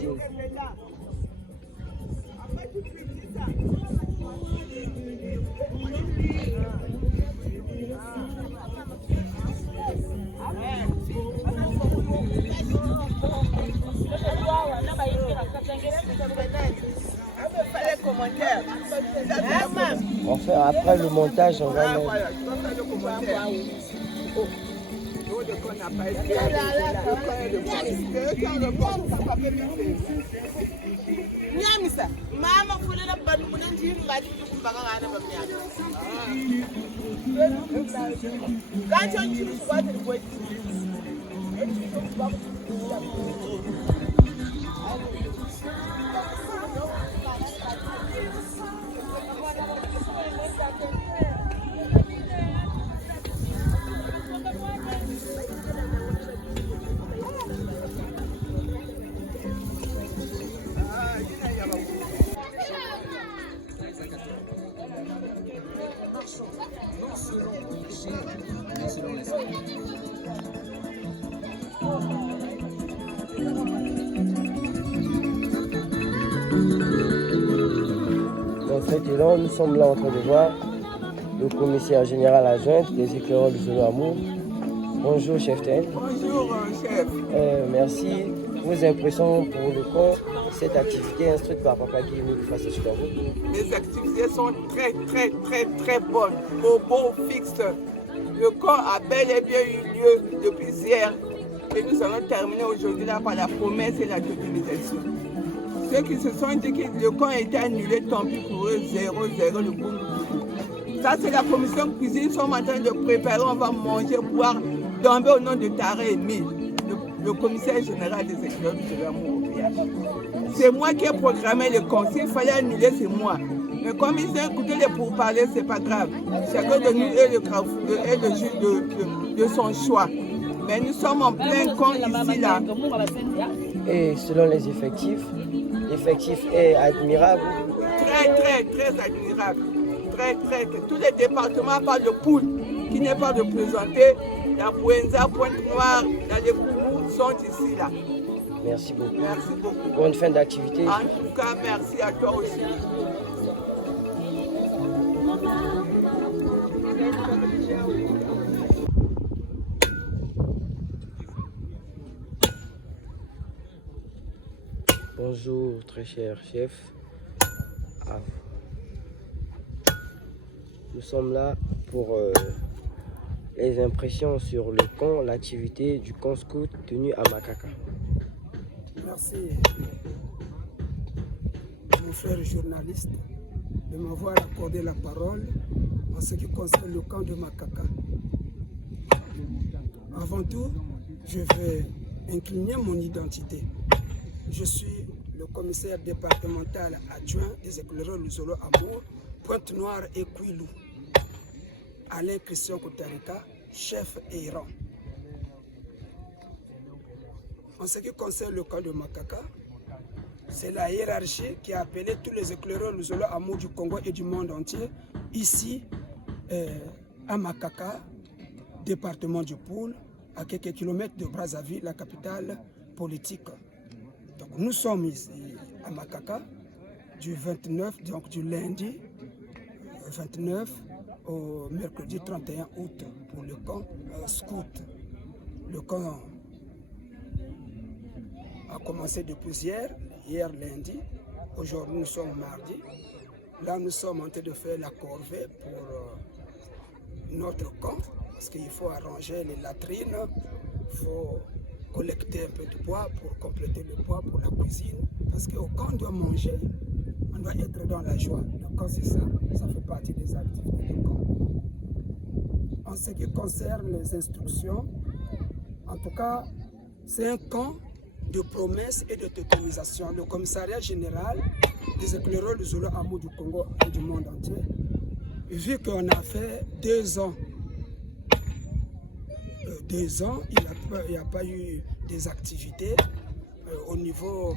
meeting. On fait après le montage, on va mettre. Dans cet élan, nous sommes là en train de voir le commissaire général adjoint des éclaireurs du Zolo Amour. Bonjour, chef TN. Bonjour, chef. Merci. Vos impressions pour le camp, cette activité instruite par Papa Guillemot face à Chicago? Les activités sont très bonnes. Au beau fixe. Le camp a bel et bien eu lieu depuis hier. Et nous allons terminer aujourd'hui là par la promesse et la documentation. Ceux qui se sont dit que le camp a été annulé, tant pis pour eux, 0-0 le boum. Ça, c'est la commission cuisine. Ils sont en train de préparer, on va manger, boire, dormir au nom de Taré Emi, le commissaire général des éclaireurs de l'amour au village. C'est moi qui ai programmé le camp. S'il fallait annuler, c'est moi. Mais comme ils ont écouté les pourparlers, c'est pas grave. Chacun de nous est le juge de son choix. Mais nous sommes en plein camp ici, là. Et selon les effectifs, l'effectif est admirable. Très admirable. Très. Tous les départements parlent de Poule, qui n'est pas de présenter. La Bouenza, Pointe-Noire, les Koumou sont ici, là. Merci beaucoup. Merci beaucoup. Bonne fin d'activité. En tout cas, merci à toi aussi. Bonjour, très cher chef. Nous sommes là pour les impressions sur le camp, l'activité du camp scout tenu à Makaka. Merci, mon frère journaliste, de m'avoir accordé la parole en ce qui concerne le camp de Makaka. Avant tout, je vais incliner mon identité. Je suis le commissaire départemental adjoint des éclaireurs Luzolo Amour, Pointe-Noire et Kouilou. Alain Christian Koutarika, chef errant. En ce qui concerne le camp de Makaka, c'est la hiérarchie qui a appelé tous les éclaireurs Luzolo Amour du Congo et du monde entier, ici à Makaka, département du Poul, à quelques kilomètres de Brazzaville, la capitale politique. Donc nous sommes ici à Makaka du 29, donc du lundi 29 au mercredi 31 août pour le camp scout. Le camp a commencé depuis hier lundi, aujourd'hui nous sommes mardi. Là nous sommes en train de faire la corvée pour notre camp parce qu'il faut arranger les latrines, il faut collecter un peu de bois pour compléter le bois pour la cuisine. Parce qu'au camp on doit manger, on doit être dans la joie. Le camp c'est ça, ça fait partie des activités du camp. En ce qui concerne les instructions, en tout cas, c'est un camp de promesses et de totalisation. Le commissariat général des éclaireurs du Zolo Amour du Congo et du monde entier, vu qu'on a fait 2 ans, il n'y a pas eu des activités au niveau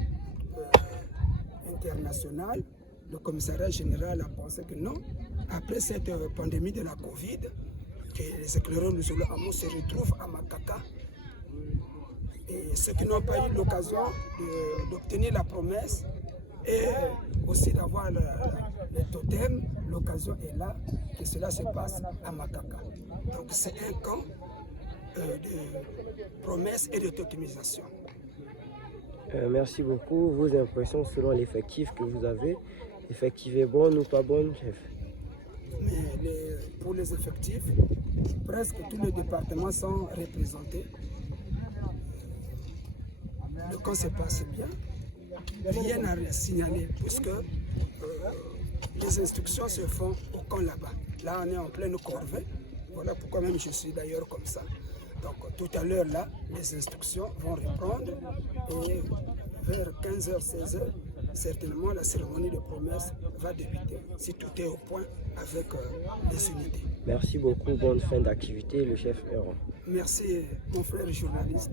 international. Le commissariat général a pensé que non. Après cette pandémie de la Covid, que les éclaireurs du Zolo Amour se retrouvent à Makaka. Et Et ceux qui n'ont pas eu l'occasion d'obtenir la promesse et aussi d'avoir le totem, l'occasion est là, que cela se passe à Makaka. Donc c'est un camp de promesses et de totemisation. Merci beaucoup. Vos impressions selon l'effectif que vous avez. L'effectif est bon ou pas bon, chef? Mais pour les effectifs, presque tous les départements sont représentés. Le camp se passe bien. Rien à signaler puisque les instructions se font au camp là-bas. Là, on est en pleine corvée. Voilà pourquoi même je suis d'ailleurs comme ça. Donc tout à l'heure, là, les instructions vont reprendre et vers 15h, 16h, certainement la cérémonie de promesse va débuter, si tout est au point avec les unités. Merci beaucoup, bonne fin d'activité, le chef Héron. Merci, mon frère journaliste.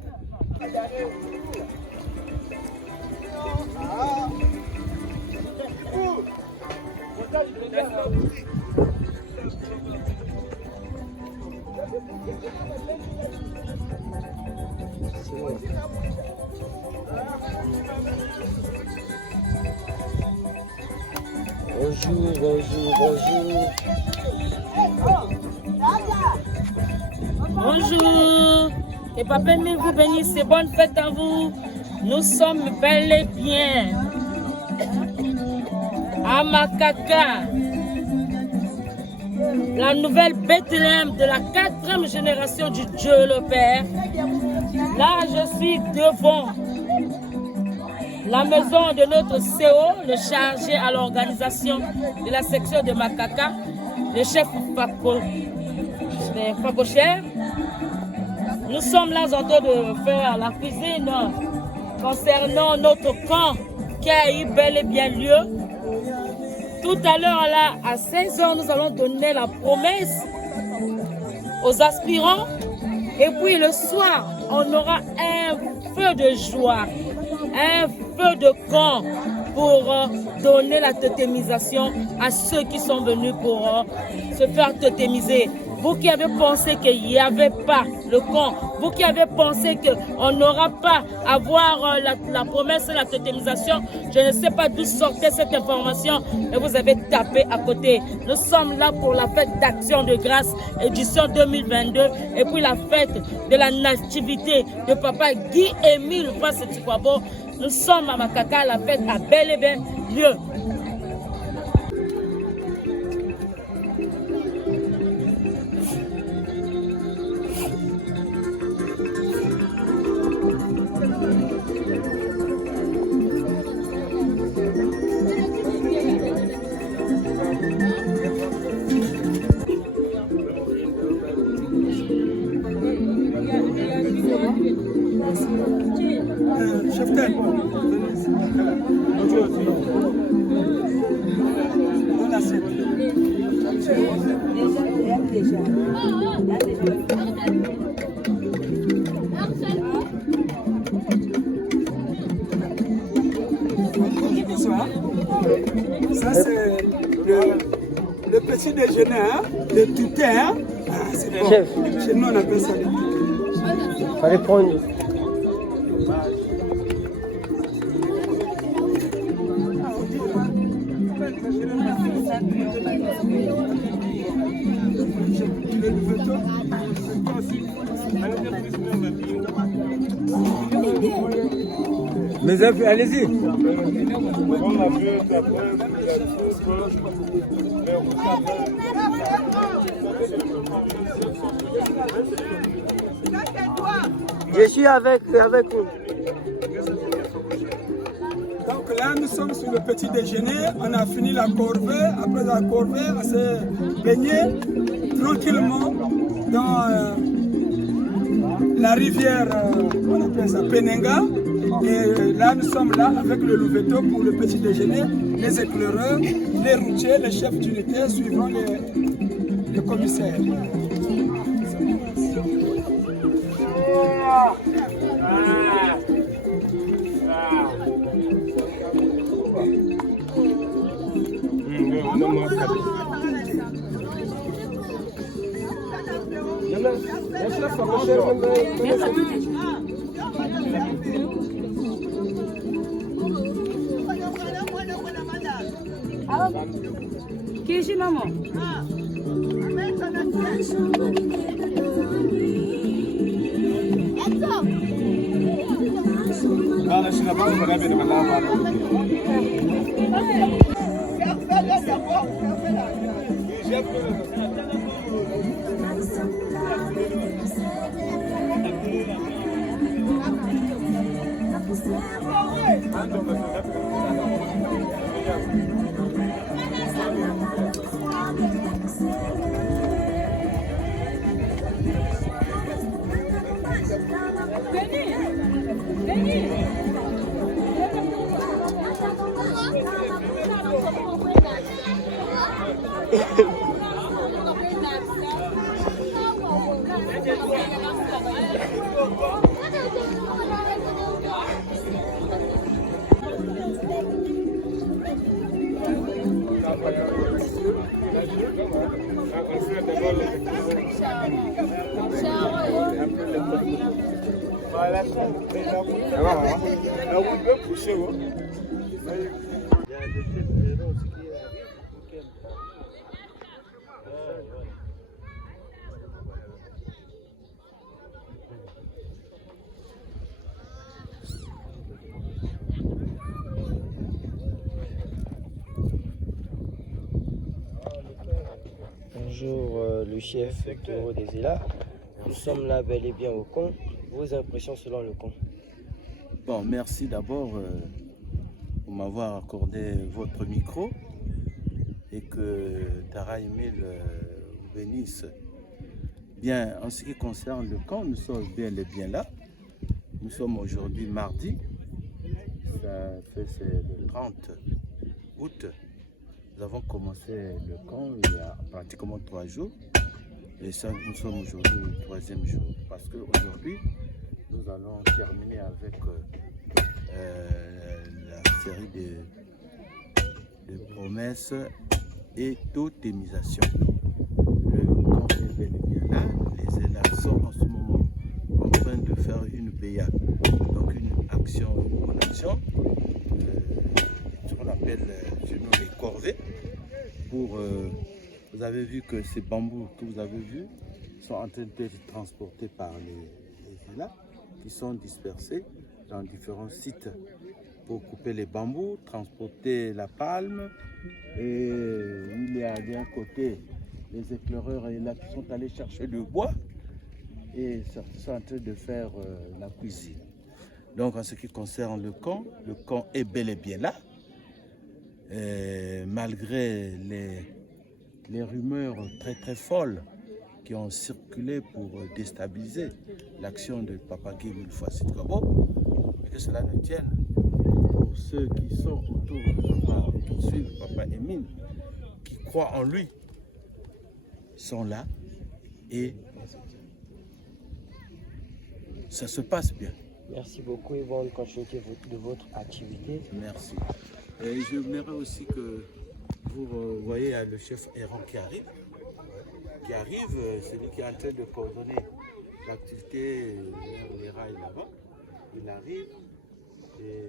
Bonjour, bonjour, bonjour. Bonjour. Que Papa Mille vous bénisse et bonne fête à vous. Nous sommes bel et bien à Makaka, la nouvelle Bethléem de la 4e génération du Dieu le Père. Là, je suis devant la maison de notre CO, le chargé à l'organisation de la section de Makaka, le chef Facochère. Nous sommes là en train de faire la cuisine concernant notre camp qui a eu bel et bien lieu. Tout à l'heure, là, à 16h, nous allons donner la promesse aux aspirants. Et puis le soir, on aura un feu de joie, un feu de camp pour donner la totémisation à ceux qui sont venus pour se faire totémiser. Vous qui avez pensé qu'il n'y avait pas le camp, vous qui avez pensé qu'on n'aura pas à voir la promesse de la totémisation, je ne sais pas d'où sortait cette information, mais vous avez tapé à côté. Nous sommes là pour la fête d'Action de Grâce, édition 2022, et puis la fête de la nativité de Papa Guy-Émile Vassetikwabo. Nous sommes à Makaka, la fête a bel et bien lieu. Ça c'est le petit déjeuner, hein, le touquet, hein. Ah, c'est bon. Chef. Chez nous on appelle ça le touquet. Fallait prendre. Mais allez-y. Je suis avec vous. Donc là, nous sommes sur le petit déjeuner. On a fini la corvée. Après la corvée, on s'est baigné tranquillement dans la rivière, on appelle ça Penenga. Et là, nous sommes là avec le Louveteau pour le petit déjeuner, les éclaireurs, les routiers, les chefs d'unité suivant le commissaire. Le chef, Gigi, maman. Bonjour le chef Toro des Élas. Nous sommes là bel et bien au camp. Vos impressions selon le camp? Bon, merci d'abord pour m'avoir accordé votre micro et que Tara Emile vous bénisse. Bien, en ce qui concerne le camp, nous sommes bel et bien là. Nous sommes aujourd'hui mardi. C'est le 30 août. Nous avons commencé le camp il y a pratiquement 3 jours. Et ça, nous sommes aujourd'hui au 3e jour. Parce qu'aujourd'hui, nous allons terminer avec la série de promesses et totémisation. Le camp est bel et bien là. Les élèves sont en ce moment en train de faire une BA, donc une action, une action, ce qu'on appelle chez nous les corvées. Vous avez vu que ces bambous que vous avez vus sont en train d'être transportés par les élèves qui sont dispersés dans différents sites pour couper les bambous, transporter la palme. Et il y a d'un côté les éclaireurs et là qui sont allés chercher le bois et sont en train de faire la cuisine. Donc en ce qui concerne le camp est bel et bien là. Malgré les rumeurs très très folles qui ont circulé pour déstabiliser l'action de Papa Guy Wilfouad Sitkwabo, et que cela ne tienne pour ceux qui sont autour de Papa, qui suivent Papa Emile, qui croient en lui, sont là et ça se passe bien. Merci beaucoup et bonne continuité de votre activité. Merci. Et j'aimerais aussi que vous voyez le chef Héron qui arrive. C'est lui qui est en train de coordonner l'activité vers les rails là-bas. Il arrive et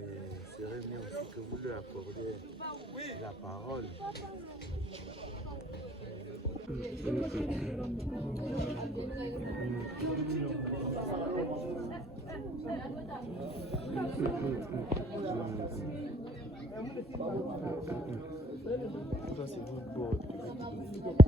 c'est bien aussi que vous lui accordez la parole. Ça, c'est votre